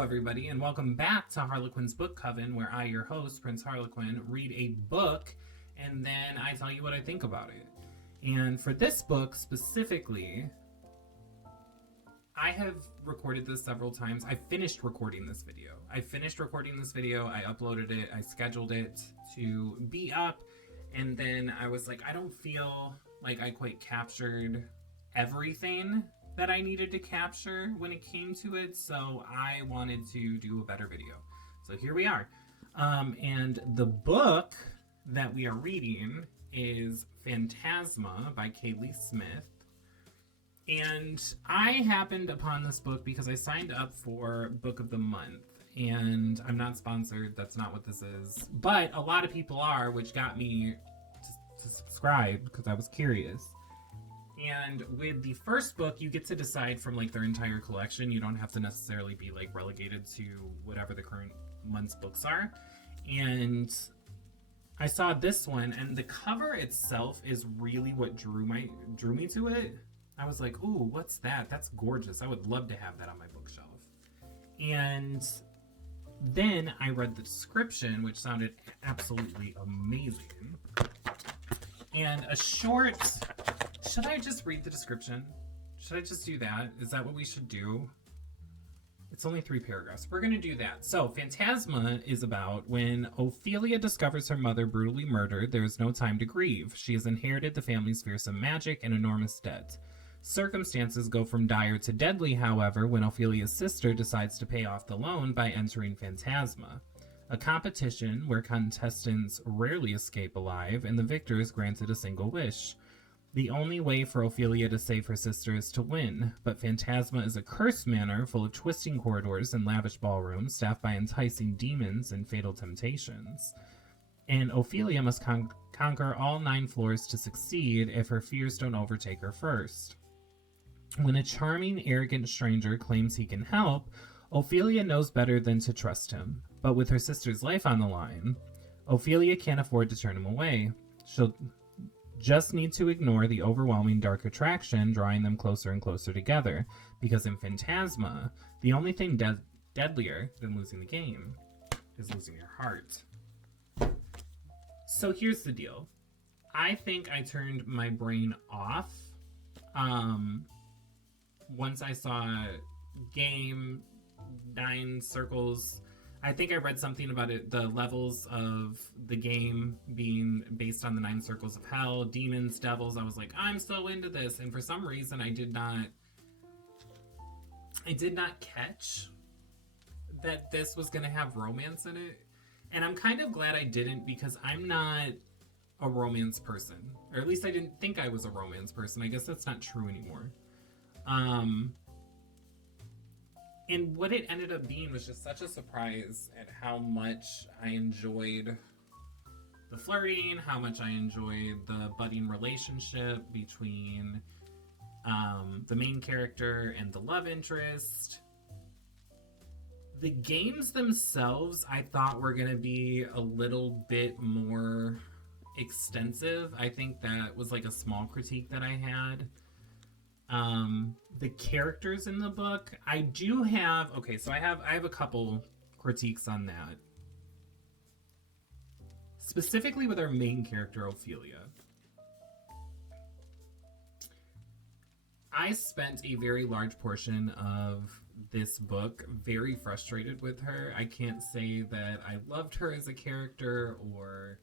everybody, and welcome back to Harlequin's Book Coven, where I, your host, Prince Harlequin, read a book, and then I tell you what I think about it. And for this book specifically, I have recorded this several times. I finished recording this video. I uploaded it, I scheduled it to be up, and then I was like, I don't feel like I quite captured everything that I needed to capture when it came to it, so I wanted to do a better video. So here we are. And the book that we are reading is Phantasma by Kaylee Smith. And I happened upon this book because I signed up for Book of the Month. And I'm not sponsored, that's not what this is. But a lot of people are, which got me to subscribe because I was curious. And with the first book, you get to decide from like their entire collection. You don't have to necessarily be like relegated to whatever the current month's books are. And I saw this one, and the cover itself is really what drew me to it. I was like, ooh, what's that? That's gorgeous. I would love to have that on my bookshelf. And then I read the description, which sounded absolutely amazing. And a short... Should I just read the description? Should I just do that? Is that what we should do? It's only 3 paragraphs. We're going to do that. So, Phantasma is about when Ophelia discovers her mother brutally murdered, there is no time to grieve. She has inherited the family's fearsome magic and enormous debt. Circumstances go from dire to deadly, however, when Ophelia's sister decides to pay off the loan by entering Phantasma, a competition where contestants rarely escape alive, and the victor is granted a single wish. The only way for Ophelia to save her sister is to win, but Phantasma is a cursed manor full of twisting corridors and lavish ballrooms staffed by enticing demons and fatal temptations. And Ophelia must conquer all 9 floors to succeed if her fears don't overtake her first. When a charming, arrogant stranger claims he can help, Ophelia knows better than to trust him. But with her sister's life on the line, Ophelia can't afford to turn him away. She'll just need to ignore the overwhelming dark attraction drawing them closer and closer together, because in Phantasma, the only thing deadlier than losing the game is losing your heart. So here's the deal. I think I turned my brain off once I saw game, 9 circles. I think I read something about it, the levels of the game being based on the 9 circles of hell, demons, devils. I was like, I'm so into this. And for some reason, I did not catch that this was going to have romance in it. And I'm kind of glad I didn't, because I'm not a romance person. Or at least I didn't think I was a romance person. I guess that's not true anymore. And what it ended up being was just such a surprise at how much I enjoyed the flirting, how much I enjoyed the budding relationship between the main character and the love interest. The games themselves, I thought were going to be a little bit more extensive. I think that was like a small critique that I had. The characters in the book, I do have, okay, so I have a couple critiques on that. Specifically with our main character, Ophelia. I spent a very large portion of this book very frustrated with her. I can't say that I loved her as a character or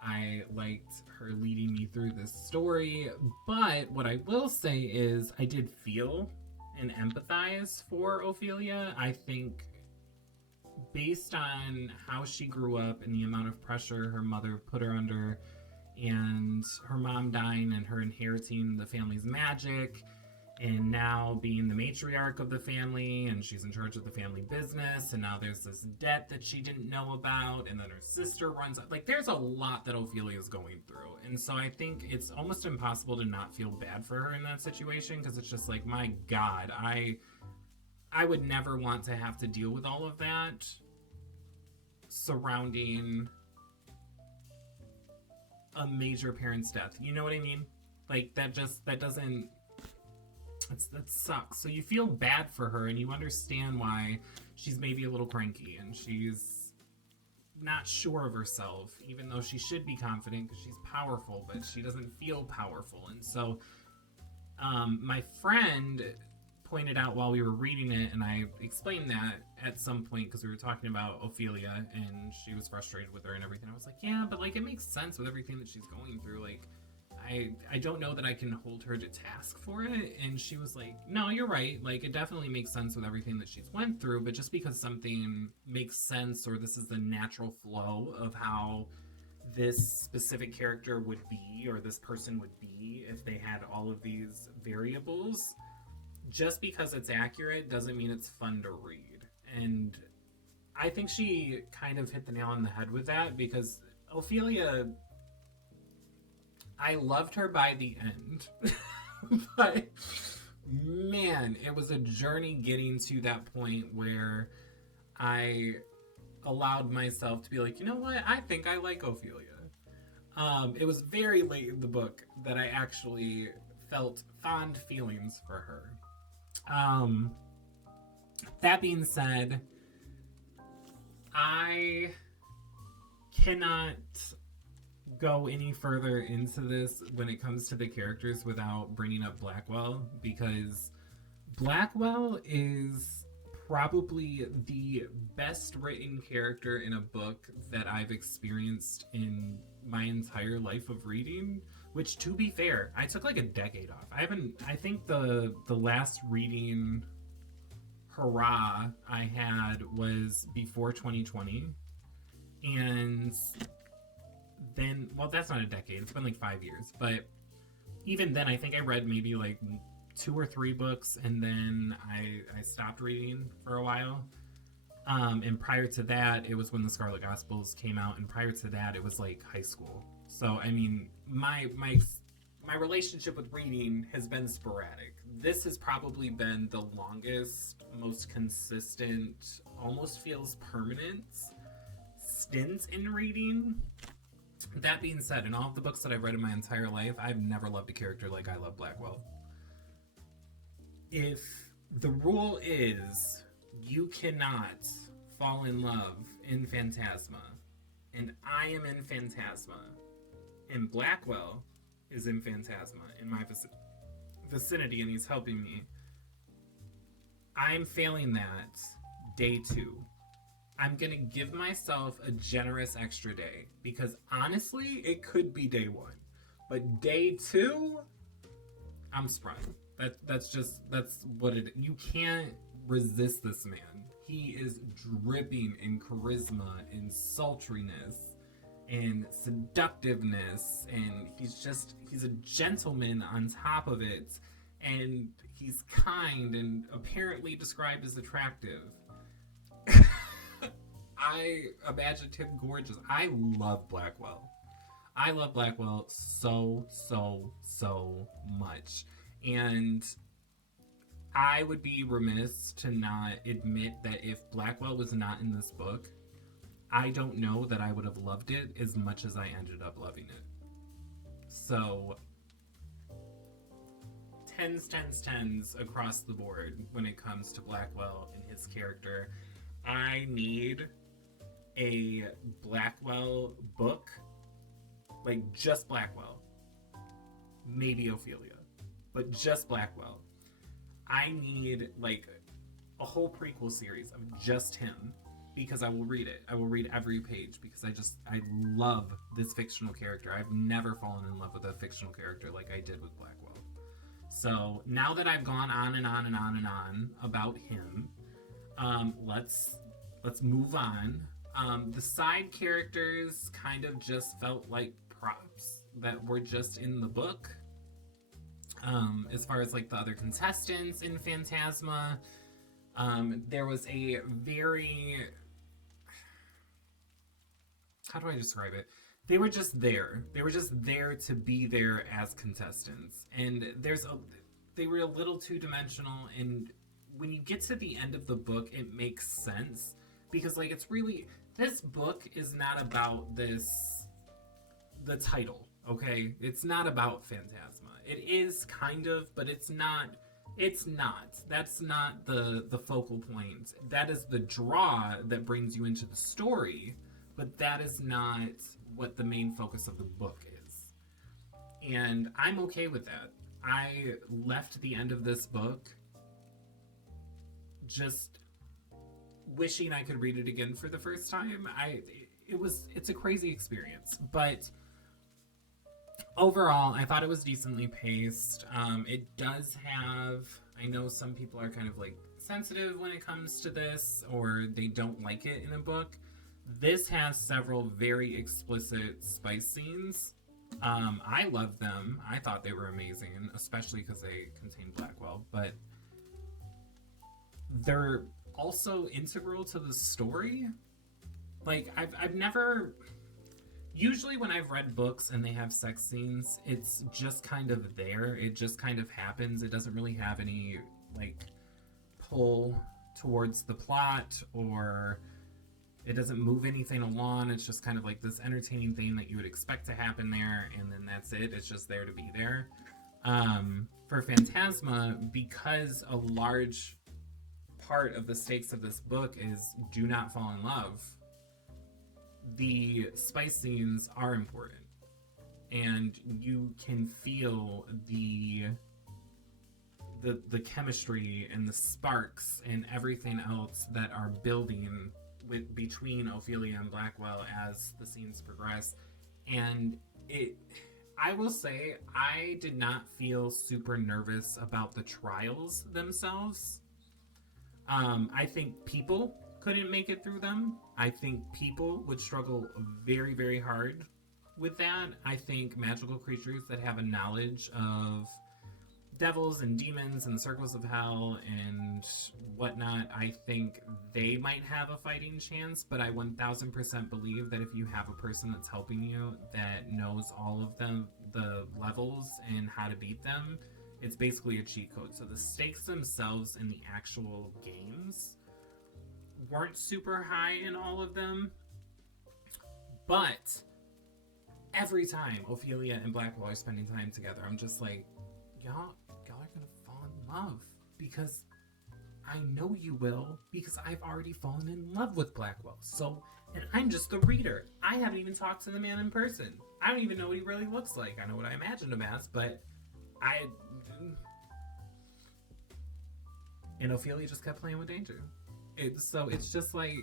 I liked her leading me through this story, but what I will say is I did feel and empathize for Ophelia. I think based on how she grew up and the amount of pressure her mother put her under, and her mom dying and her inheriting the family's magic, and now being the matriarch of the family, and she's in charge of the family business, and now there's this debt that she didn't know about, and then her sister runs up. Like, there's a lot that Ophelia is going through, and so I think it's almost impossible to not feel bad for her in that situation, because it's just like, my God, I would never want to have to deal with all of that surrounding a major parent's death. You know what I mean? Like, that doesn't... that sucks. So you feel bad for her, and you understand why she's maybe a little cranky, and she's not sure of herself, even though she should be confident because she's powerful, but she doesn't feel powerful. And so my friend pointed out while we were reading it, and I explained that at some point because we were talking about Ophelia, and she was frustrated with her and everything. I was like, yeah, but like it makes sense with everything that she's going through. Like, I don't know that I can hold her to task for it. And she was like, no, you're right. Like, it definitely makes sense with everything that she's went through, but just because something makes sense, or this is the natural flow of how this specific character would be, or this person would be if they had all of these variables, just because it's accurate doesn't mean it's fun to read. And I think she kind of hit the nail on the head with that, because Ophelia, I loved her by the end. But man, it was a journey getting to that point where I allowed myself to be like, you know what, I think I like Ophelia. It was very late in the book that I actually felt fond feelings for her. That being said, I cannot go any further into this when it comes to the characters without bringing up Blackwell, because Blackwell is probably the best written character in a book that I've experienced in my entire life of reading, which, to be fair, I took like a decade off. I think the last reading hurrah I had was before 2020. And then, well, that's not a decade. It's been like 5 years. But even then, I think I read maybe like 2 or 3 books, and then I stopped reading for a while. And prior to that, it was when the Scarlet Gospels came out, and prior to that, it was like high school. So, I mean, my relationship with reading has been sporadic. This has probably been the longest, most consistent, almost feels permanent stint in reading. That being said, in all of the books that I've read in my entire life, I've never loved a character like I love Blackwell. If the rule is you cannot fall in love in Phantasma, and I am in Phantasma, and Blackwell is in Phantasma in my vicinity, and he's helping me, I'm failing that day 2. I'm gonna give myself a generous extra day, because honestly, it could be day 1, but day 2, I'm sprung. That's what it. You can't resist this man. He is dripping in charisma and sultriness and seductiveness, and he's a gentleman on top of it, and he's kind and apparently described as attractive. I imagine him gorgeous. I love Blackwell. I love Blackwell so much. And I would be remiss to not admit that if Blackwell was not in this book, I don't know that I would have loved it as much as I ended up loving it. So, tens across the board when it comes to Blackwell and his character. I need a Blackwell book, like just Blackwell, maybe Ophelia, but just Blackwell. I need like a whole prequel series of just him, because I will read it. I will read every page, because I love this fictional character. I've never fallen in love with a fictional character like I did with Blackwell. So now that I've gone on and on about him, let's move on. The side characters kind of just felt like props that were just in the book. As far as like the other contestants in Phantasma, there was a very, how do I describe it? They were just there. They were just there to be there as contestants. And they were a little two-dimensional, and when you get to the end of the book, it makes sense. Because, like, it's really, this book is not about the title, okay? It's not about Phantasma. It is kind of, but it's not It's not. That's not the focal point. That is the draw that brings you into the story, but that is not what the main focus of the book is. And I'm okay with that. I left the end of this book just wishing I could read it again for the first time. It's a crazy experience, but overall, I thought it was decently paced. It does have, I know some people are kind of like sensitive when it comes to this, or they don't like it in a book. This has several very explicit spice scenes. I love them. I thought they were amazing, especially because they contain Blackwell, but they're also integral to the story. Like, I've never... Usually when I've read books and they have sex scenes, it's just kind of there. It just kind of happens. It doesn't really have any, like, pull towards the plot, or it doesn't move anything along. It's just kind of like this entertaining thing that you would expect to happen there, and then that's it. It's just there to be there. For Phantasma, because a large part of the stakes of this book is do not fall in love, the spice scenes are important, and you can feel the chemistry and the sparks and everything else that are building between Ophelia and Blackwell as the scenes progress. And I will say, I did not feel super nervous about the trials themselves. I think people couldn't make it through them. I think people would struggle very, very hard with that. I think magical creatures that have a knowledge of devils and demons and circles of hell and whatnot, I think they might have a fighting chance, but I 1000% believe that if you have a person that's helping you that knows all of the levels and how to beat them, it's basically a cheat code. So the stakes themselves in the actual games weren't super high in all of them, but every time Ophelia and Blackwell are spending time together, I'm just like, y'all are gonna fall in love, because I know you will, because I've already fallen in love with Blackwell. So, and I'm just the reader. I haven't even talked to the man in person. I don't even know what he really looks like. I know what I imagined him as, but and Ophelia just kept playing with danger. So it's just like,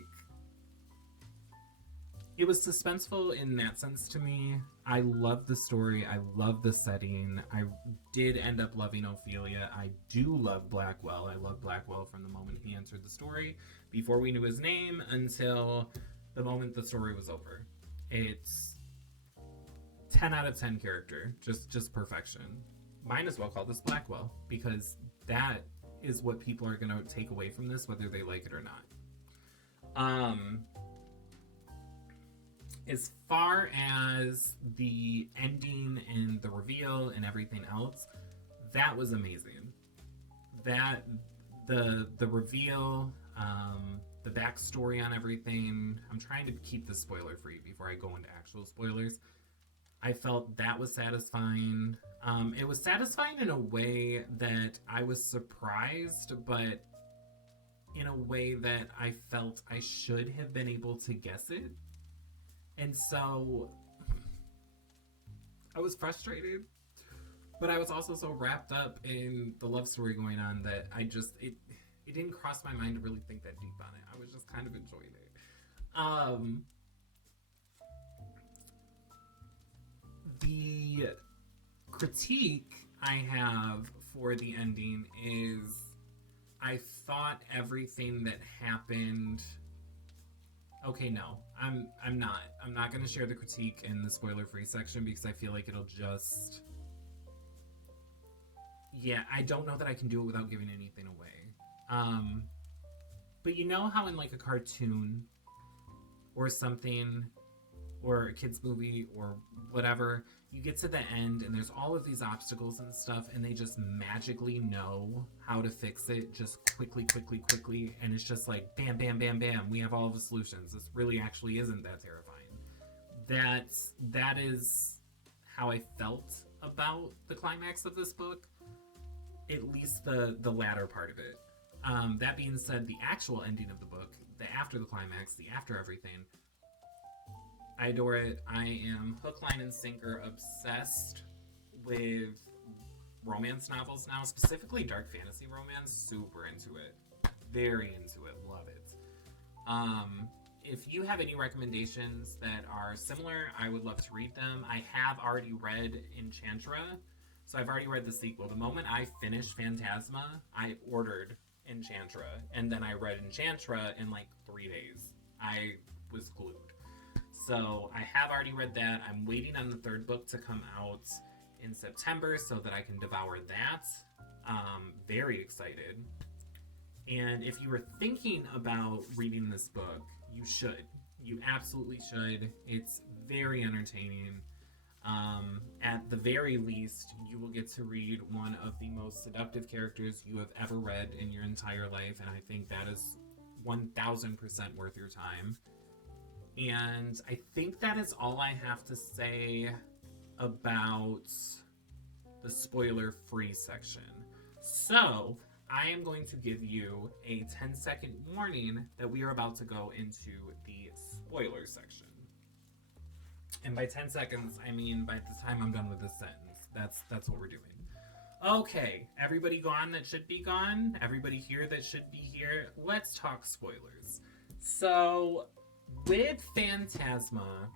it was suspenseful in that sense to me. I love the story. I love the setting. I did end up loving Ophelia. I do love Blackwell. I love Blackwell from the moment he entered the story, before we knew his name, until the moment the story was over. It's 10 out of 10 character. Just perfection. Might as well call this Blackwell, because that is what people are going to take away from this, whether they like it or not. As far as the ending and the reveal and everything else, that was amazing. That the reveal, the backstory on everything, I'm trying to keep this spoiler free before I go into actual spoilers. I felt that was satisfying. It was satisfying in a way that I was surprised, but in a way that I felt I should have been able to guess it. And so I was frustrated, but I was also so wrapped up in the love story going on that it didn't cross my mind to really think that deep on it. I was just kind of enjoying it. The critique I have for the ending is, I thought everything that happened... Okay, no, I'm not. I'm not going to share the critique in the spoiler-free section, because I feel like it'll just... Yeah, I don't know that I can do it without giving anything away. But you know how in like a cartoon or something, or a kid's movie or whatever, you get to the end and there's all of these obstacles and stuff, and they just magically know how to fix it just quickly, and it's just like bam, bam, bam, bam, we have all the solutions. This really actually isn't that terrifying. That is how I felt about the climax of this book. at least the latter part of it. That being said, the actual ending of the book, the after the climax, the after everything, I adore it. I am hook, line, and sinker obsessed with romance novels now, specifically dark fantasy romance. Super into it. Very into it. Love it. If you have any recommendations that are similar, I would love to read them. I have already read Enchantra, so I've already read the sequel. The moment I finished Phantasma, I ordered Enchantra, and then I read Enchantra in like 3 days. I was glued. So I have already read that. I'm waiting on the third book to come out in September so that I can devour that. Very excited. And if you were thinking about reading this book, you should. You absolutely should. It's very entertaining. At the very least, you will get to read one of the most seductive characters you have ever read in your entire life, and I think that is 1000% worth your time. And I think that is all I have to say about the spoiler-free section. So, I am going to give you a 10-second warning that we are about to go into the spoiler section. And by 10 seconds, I mean by the time I'm done with this sentence. That's what we're doing. Okay, everybody gone that should be gone? Everybody here that should be here? Let's talk spoilers. So, with Phantasma,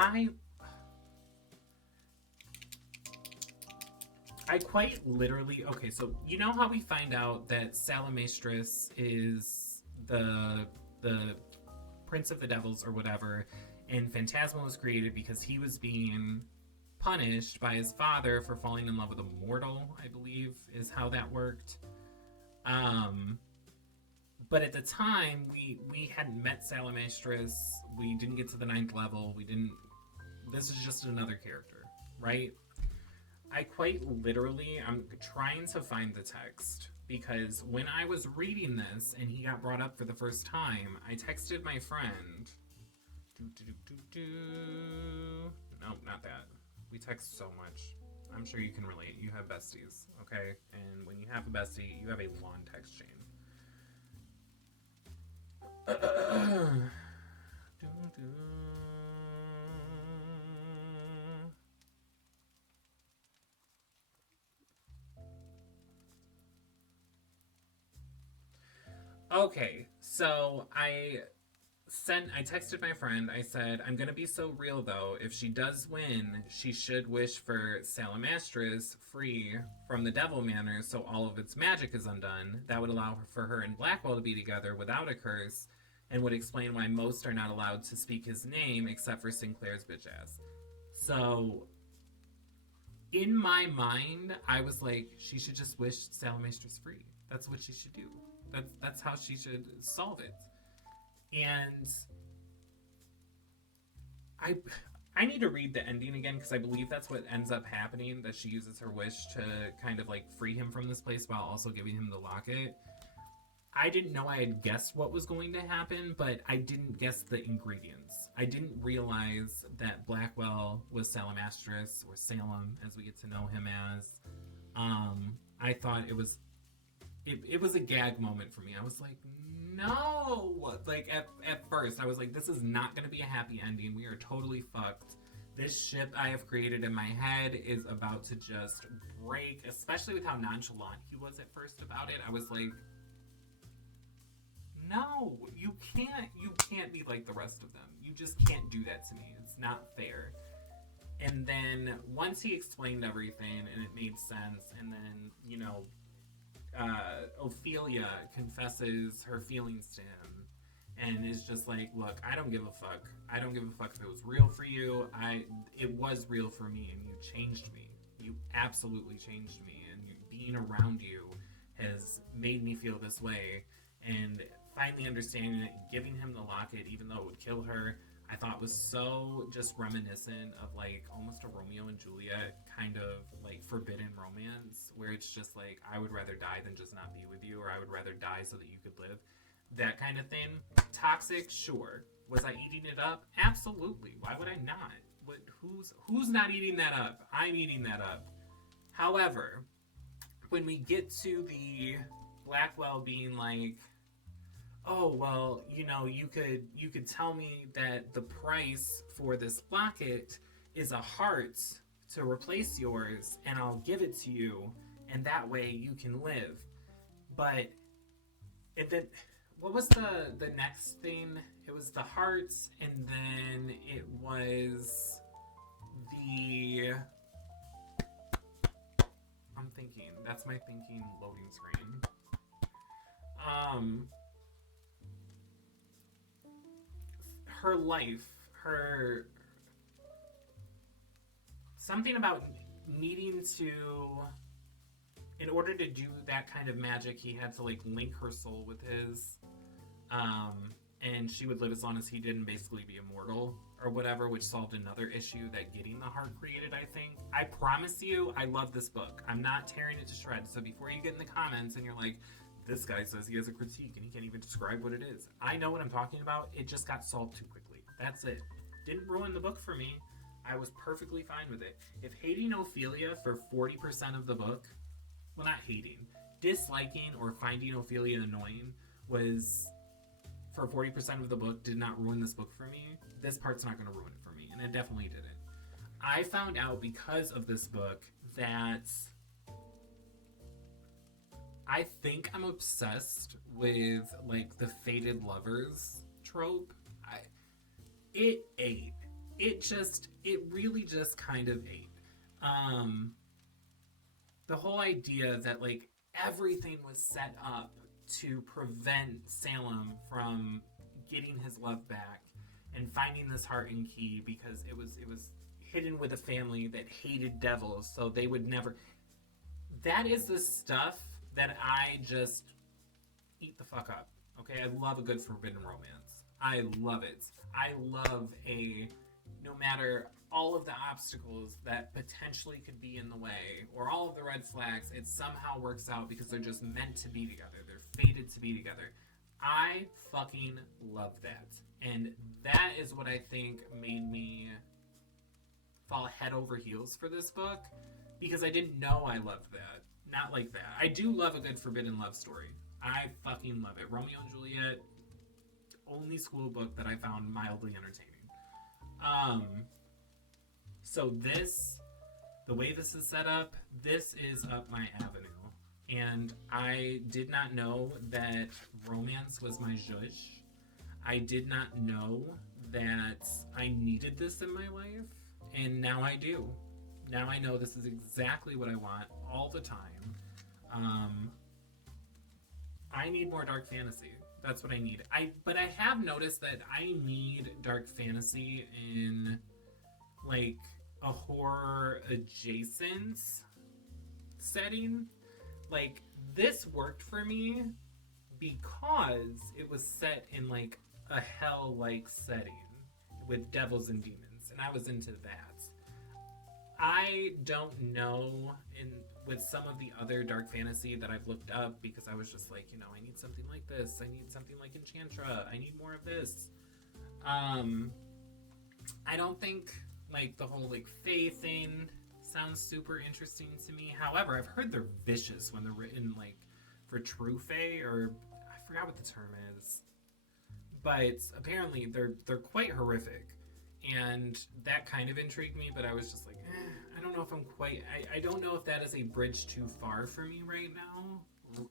I quite literally... Okay, so you know how we find out that Salamastris is the Prince of the Devils or whatever, and Phantasma was created because he was being punished by his father for falling in love with a mortal, I believe, is how that worked. But at the time, we hadn't met Salamastris, we didn't get to the 9th level, this is just another character, right? I quite literally, I'm trying to find the text, because when I was reading this and he got brought up for the first time, I texted my friend. Nope, not that. We text so much. I'm sure you can relate. You have besties, okay? And when you have a bestie, you have a long text chain. Okay, so I texted my friend, I said, I'm gonna be so real though, if she does win, she should wish for Salamastris free from the Devil Manor so all of its magic is undone. That would allow for her and Blackwell to be together without a curse, and would explain why most are not allowed to speak his name except for Sinclair's bitch ass. So, in my mind, I was like, she should just wish Salamastris free. That's what she should do. That's how she should solve it. And I need to read the ending again, because I believe that's what ends up happening, that she uses her wish to kind of like free him from this place while also giving him the locket. I didn't know I had guessed what was going to happen, but I didn't guess the ingredients. I didn't realize that Blackwell was Salamastris, or Salem, as we get to know him as. I thought it was a gag moment for me. I was like, no! Like, at first, I was like, this is not going to be a happy ending. We are totally fucked. This ship I have created in my head is about to just break, especially with how nonchalant he was at first about it. I was like, no, you can't be like the rest of them. You just can't do that to me. It's not fair. And then, once he explained everything, and it made sense, and then, you know, Ophelia confesses her feelings to him and is just like, look, I don't give a fuck. I don't give a fuck if it was real for you. It was real for me, and you changed me. You absolutely changed me, and being around you has made me feel this way. And finally understanding it, giving him the locket, even though it would kill her, I thought was so just reminiscent of like almost a Romeo and Juliet kind of like forbidden romance, where it's just like, I would rather die than just not be with you, or I would rather die so that you could live. That kind of thing. Toxic, sure. Was I eating it up? Absolutely. Why would I not? Who's not eating that up? I'm eating that up. However, when we get to the Blackwell being like, oh well, you know, you could tell me that the price for this locket is a heart to replace yours, and I'll give it to you, and that way you can live. But and then what was the next thing? It was the hearts, and then it was the. I'm thinking. That's my thinking loading screen. Her life, her something about needing to, in order to do that kind of magic, he had to like link her soul with his, and she would live as long as he did and basically be immortal or whatever, which solved another issue that getting the heart created, I think. I promise you, I love this book. I'm not tearing it to shreds. So before you get in the comments and you're like, this guy says he has a critique and he can't even describe what it is, I know what I'm talking about. It just got solved too quickly. That's it. Didn't ruin the book for me. I was perfectly fine with it. If hating Ophelia for 40% of the book, well, not hating, disliking or finding Ophelia annoying was, for 40% of the book, did not ruin this book for me, this part's not going to ruin it for me, and it definitely didn't. I found out because of this book that I think I'm obsessed with, like, the fated lovers trope. It ate. It really just kind of ate. The whole idea that, like, everything was set up to prevent Salem from getting his love back and finding this heart and key, because it was hidden with a family that hated devils, so they would never. That is the stuff that I just eat the fuck up. Okay, I love a good forbidden romance. I love it. I love no matter all of the obstacles that potentially could be in the way or all of the red flags, it somehow works out because they're just meant to be together. They're fated to be together. I fucking love that. And that is what I think made me fall head over heels for this book, because I didn't know I loved that. Not like that. I do love a good forbidden love story. I fucking love it. Romeo and Juliet, only school book that I found mildly entertaining. So this, the way this is set up, this is up my avenue. And I did not know that romance was my zhuzh. I did not know that I needed this in my life. And now I do. Now I know this is exactly what I want all the time. I need more dark fantasy. That's what I need. But I have noticed that I need dark fantasy in, like, a horror adjacent setting. Like, this worked for me because it was set in, like, a hell-like setting with devils and demons, and I was into that. I don't know with some of the other dark fantasy that I've looked up, because I was just like, you know, I need something like this. I need something like Enchantra. I need more of this. I don't think, like, the whole, like, fae thing sounds super interesting to me. However, I've heard they're vicious when they're written, like, for true fae, or I forgot what the term is. But apparently they're quite horrific. And that kind of intrigued me, but I was just like, I don't know if I'm quite... I don't know if that is a bridge too far for me right now.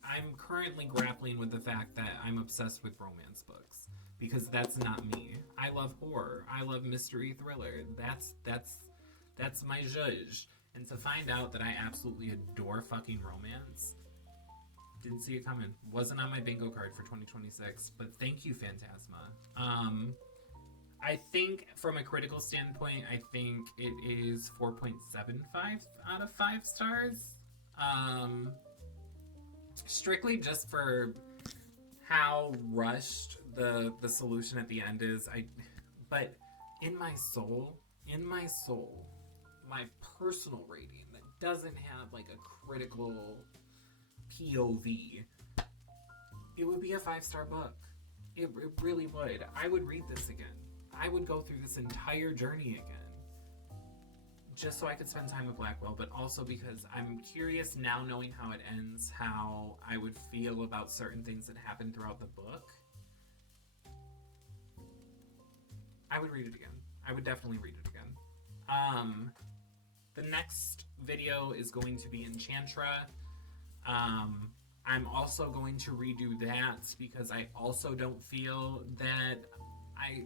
I'm currently grappling with the fact that I'm obsessed with romance books, because that's not me. I love horror. I love mystery thriller. That's my zhuzh. And to find out that I absolutely adore fucking romance, didn't see it coming. Wasn't on my bingo card for 2026, but thank you, Phantasma. I think from a critical standpoint, I think it is 4.75 out of 5 stars. Strictly just for how rushed the solution at the end is. But in my soul, my personal rating that doesn't have like a critical POV, it would be a 5-star book. It really would. I would read this again. I would go through this entire journey again. just so I could spend time with Blackwell, but also because I'm curious now, knowing how it ends, how I would feel about certain things that happen throughout the book. I would read it again. I would definitely read it again. The next video is going to be Enchantra. I'm also going to redo that because I also don't feel that I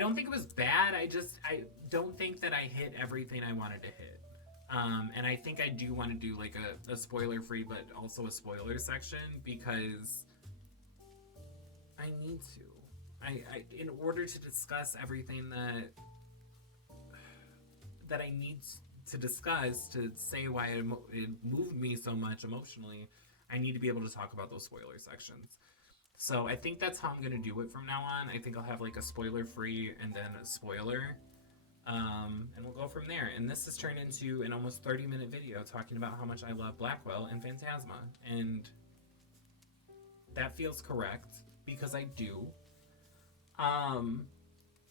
don't think it was bad. I don't think that I hit everything I wanted to hit. And I think I do want to do like a spoiler-free, but also a spoiler section because I need to. In order to discuss everything that I need to discuss, to say why it moved me so much emotionally, I need to be able to talk about those spoiler sections. So I think that's how I'm going to do it from now on. I think I'll have like a spoiler-free and then a spoiler. And we'll go from there. And this has turned into an almost 30-minute video talking about how much I love Blackwell and Phantasma. And that feels correct because I do.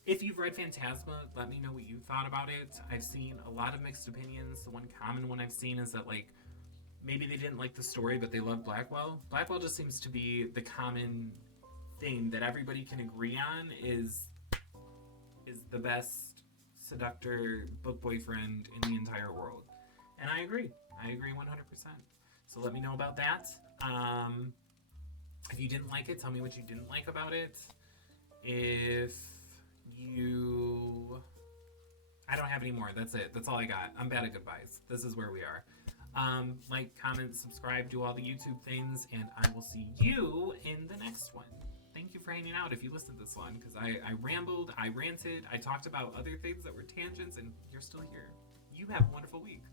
If you've read Phantasma, let me know what you thought about it. I've seen a lot of mixed opinions. The one common one I've seen is that, like, maybe they didn't like the story, but they love Blackwell. Blackwell just seems to be the common thing that everybody can agree on is the best seductor book boyfriend in the entire world. And I agree. I agree 100%. So let me know about that. If you didn't like it, tell me what you didn't like about it. I don't have any more. That's it. That's all I got. I'm bad at goodbyes. This is where we are. Like, comment, subscribe, do all the YouTube things, and I will see you in the next one. Thank you for hanging out if you listened to this one, because I rambled, I ranted, I talked about other things that were tangents, and you're still here. You have a wonderful week.